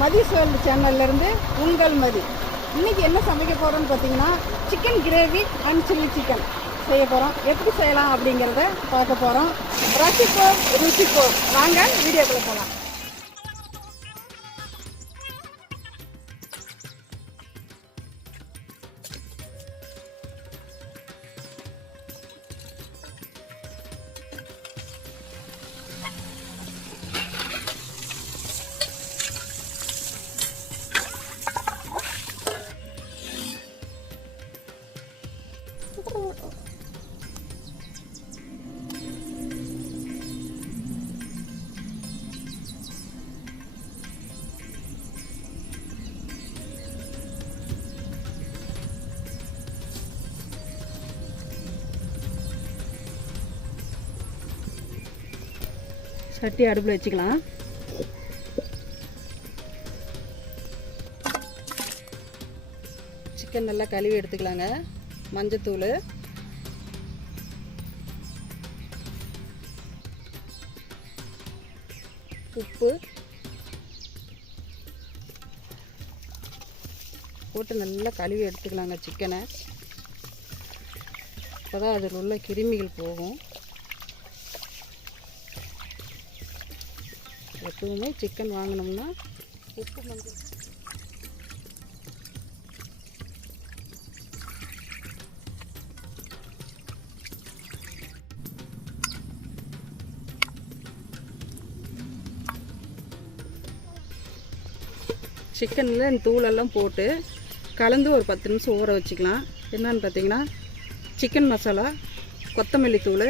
Mathi's world சேனல்லேருந்து உங்கள் மதி. இன்றைக்கி என்ன சமைக்க போகிறோன்னு பார்த்தீங்கன்னா chicken gravy and chilli chicken செய்ய போகிறோம். எப்படி செய்யலாம் அப்படிங்கிறத பார்க்க போகிறோம். ரசிப்போம் ருசிப்போம். வாங்க வீடியோக்குள்ளே போகலாம். சட்டி அடுப்பில் வச்சுக்கலாம். சிக்கன் நல்லா கழுவி எடுத்துக்கலாங்க. மஞ்சத்தூள், உப்பு போட்டு நல்லா கழுவி எடுத்துக்கலாங்க சிக்கனை. அப்போ தான் அதில் உள்ள கிருமிகள் போகும். எப்பவுமே சிக்கன் வாங்கினோம்னா உப்பு மஞ்சள் சிக்கனில் இந்த தூளெல்லாம் போட்டு கலந்து ஒரு 10 நிமிஷம் ஊற வச்சுக்கலாம். என்னன்னு பார்த்தீங்கன்னா சிக்கன் மசாலா, கொத்தமல்லி தூள்,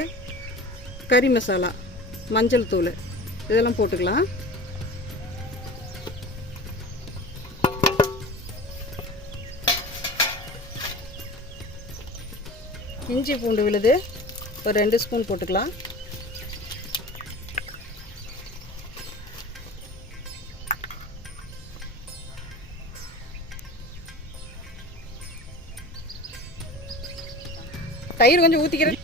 கறி மசாலா, மஞ்சள் தூள் இதெல்லாம் போட்டுக்கலாம். இஞ்சி பூண்டு விழுது ஒரு 2 ஸ்பூன் போட்டுக்கலாம். தயிர் கொஞ்சம் ஊற்றிக்கிறேன்.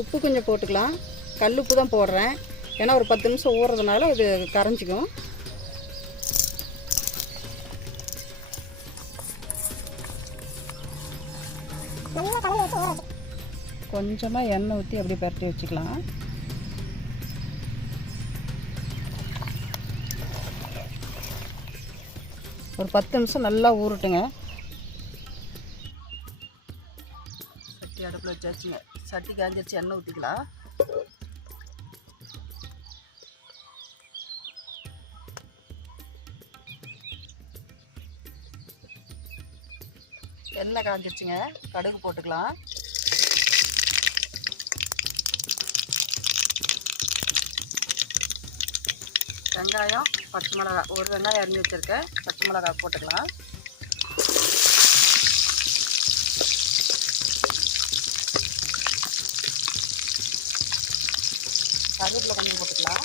உப்பு கொஞ்சம் போட்டுக்கலாம். கல் உப்பு தான் போடுறேன், ஏன்னா ஒரு 10 நிமிஷம் ஊறுறதுனால அது கரைஞ்சிக்கும். கொஞ்சமாக எண்ணெய் ஊற்றி அப்படியே பரட்டி வச்சுக்கலாம். ஒரு 10 நிமிஷம் நல்லா ஊறட்டுங்க. சட்டி அடுப்பில் வச்சாச்சுங்க. சட்டி காய்ஞ்சிருச்சு, எண்ணெய் ஊற்றிக்கலாம். எண்ணெய் காய்ஞ்சிருச்சுங்க. கடுகு போட்டுக்கலாம். வெங்காயம், பச்சை மிளகாய், ஒரு வெங்காயம் அரிஞ்சு வச்சுருக்கேன். பச்சை மிளகாய் போட்டுக்கலாம். கருவேப்பிலை கொஞ்சம் போட்டுக்கலாம்.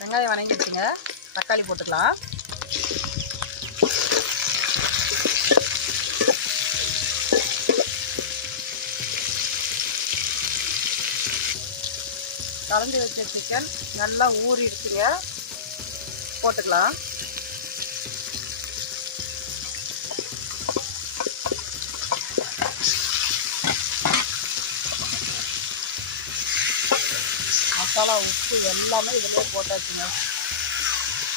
வெங்காயம் வணங்கிடுச்சுங்க. தக்காளி போட்டுக்கலாம். கலந்து வச்ச சிக்கன் நல்லா ஊறிடுச்சுங்க. போட்டுக்கலாம். மசாலா, உப்பு எல்லாமே இதில் போட்டாச்சுங்க.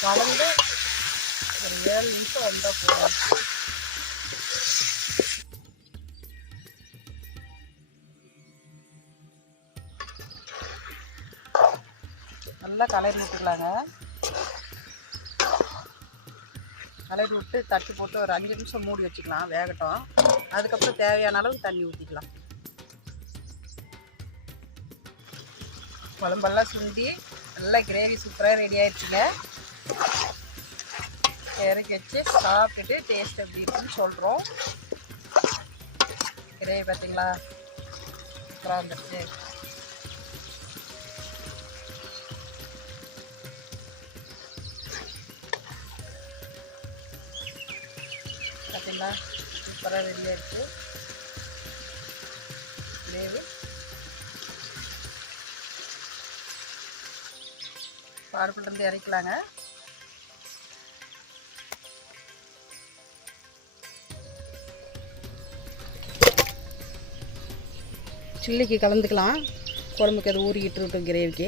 கலந்து ஒரு 7 நிமிஷம் வந்தால் போதும். நல்லா கலரி விட்டுக்கலாங்க. கலரி விட்டு தட்டி போட்டு ஒரு 5 நிமிஷம் மூடி வச்சுக்கலாம், வேகட்டும். அதுக்கப்புறம் தேவையான அளவு தண்ணி ஊற்றிக்கலாம். குழம்பெல்லாம் சுண்டி நல்லா கிரேவி சூப்பராக ரெடி ஆயிடுச்சுங்க. இறக்கி வச்சு சாப்பிட்டுட்டு டேஸ்ட் எப்படி இருக்குன்னு சொல்கிறோம். கிரேவி பார்த்தீங்களா சூப்பராக வந்துடுச்சு. பார்த்தீங்களா, சூப்பராக ரெடி ஆகிடுச்சு கிரேவி. அடுப்புலேருந்து இறக்கலாங்க. சில்லிக்கு கலந்துக்கலாம். குழம்புக்கு அது ஊறிக்கிட்டு இருக்கும். கிரேவிக்கு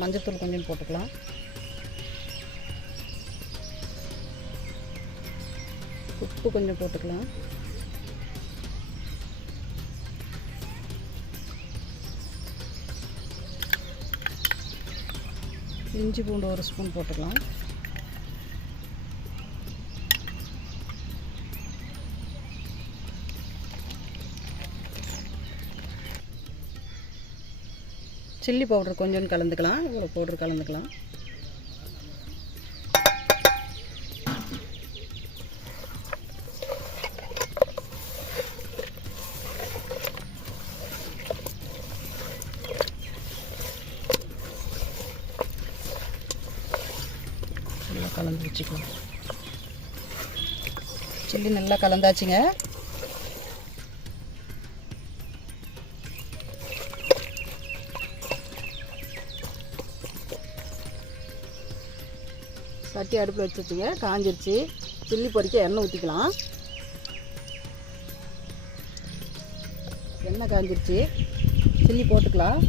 மஞ்சத்தூள் கொஞ்சம் போட்டுக்கலாம். உப்பு கொஞ்சம் போட்டுக்கலாம். இஞ்சி பூண்டு 1 ஸ்பூன் போட்டுக்கலாம். சில்லி பவுடர் கொஞ்சம் கலந்துக்கலாம். இவ்வளோ பவுடர் கலந்துக்கலாம். நல்லா கலந்து வச்சுக்கலாம். சில்லி நல்லா கலந்தாச்சுங்க. சட்டி அடுப்பில் வச்சுச்சுங்க. காஞ்சிருச்சு. சில்லி பொரிக்க எண்ணெய் ஊற்றிக்கலாம். எண்ணெய் காஞ்சிருச்சு. சில்லி போட்டுக்கலாம்.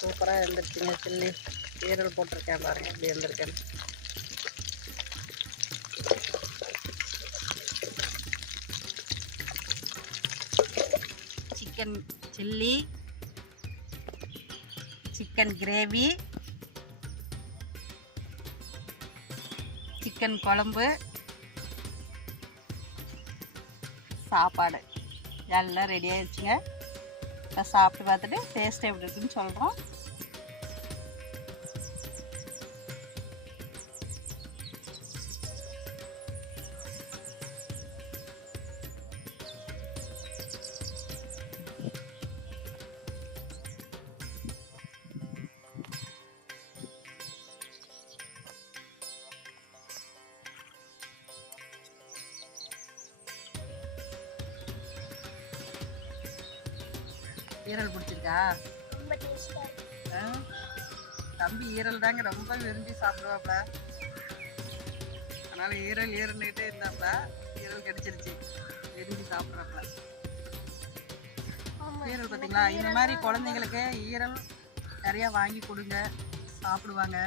சூப்பராக எழுந்திருச்சுங்க. சில்லி ஈரல் போட்டிருக்கேன் பாருங்கள் எப்படி எழுந்திருக்கேன். Chicken chilli, chicken gravy, chicken குழம்பு, சாப்பாடு எல்லாம் ரெடி ஆயிடுச்சுங்க. சாப்பிட்டு பார்த்துட்டு டேஸ்ட் எப்படி இருக்குன்னு சொல்கிறோம். ஈரல் பிடிச்சிருக்கா? தம்பி ஈரல் தாங்க ரொம்ப விரும்பி சாப்பிடுவாப்ல. அதனால ஈரல் ஈரல்கிட்டே இருந்தாப்ல. ஈரல் கிடைச்சிருச்சு. விரும்பி சாப்பிட்றாப்ல. ஈரல் பார்த்தீங்களா? இந்த மாதிரி குழந்தைங்களுக்கு ஈரல் நிறையா வாங்கி கொடுங்க, சாப்பிடுவாங்க.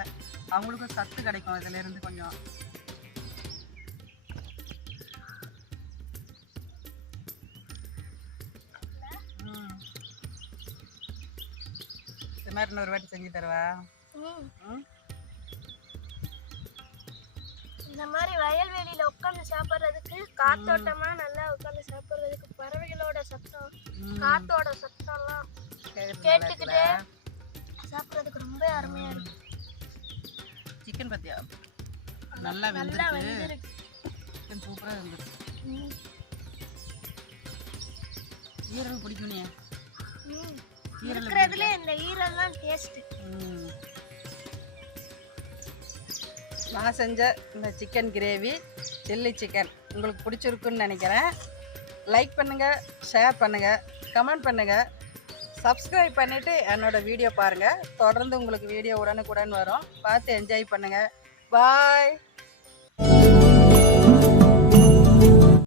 அவங்களுக்கும் சத்து கிடைக்கும் இதிலேருந்து கொஞ்சம். இந்த மாதிரி இன்னொரு வாட்டி செஞ்சு தருவா? இந்த மாதிரி வயல்வெளியில உட்காந்து சாப்பிட்றதுக்கு, காத்தோட்டமா நல்லா உட்காந்து சாப்பிட்றதுக்கு, பறவைகளோட சத்தம், காத்தோட சத்தம்லாம் கேட்டுக்கிட்டே சாப்பிட்றதுக்கு ரொம்ப அருமையா இருக்கு. சிக்கன் பத்தியா நல்லா வெந்திருக்கு. சிக்கன் சூப்பராக வெந்திருக்கு. ஈரல் பிடிக்கும்னே. இருக்கிறதுல இந்த ஈரல் தான் டேஸ்ட். நான் செஞ்ச இந்த சிக்கன் கிரேவி, சில்லி சிக்கன் உங்களுக்கு பிடிச்சிருக்குன்னு நினைக்கிறேன். லைக் பண்ணுங்கள், ஷேர் பண்ணுங்கள், கமெண்ட் பண்ணுங்கள், சப்ஸ்கிரைப் பண்ணிவிட்டு என்னோடய வீடியோ பாருங்கள். தொடர்ந்து உங்களுக்கு வீடியோ உடனுக்குடன் வரும். பார்த்து என்ஜாய் பண்ணுங்கள். பாய்.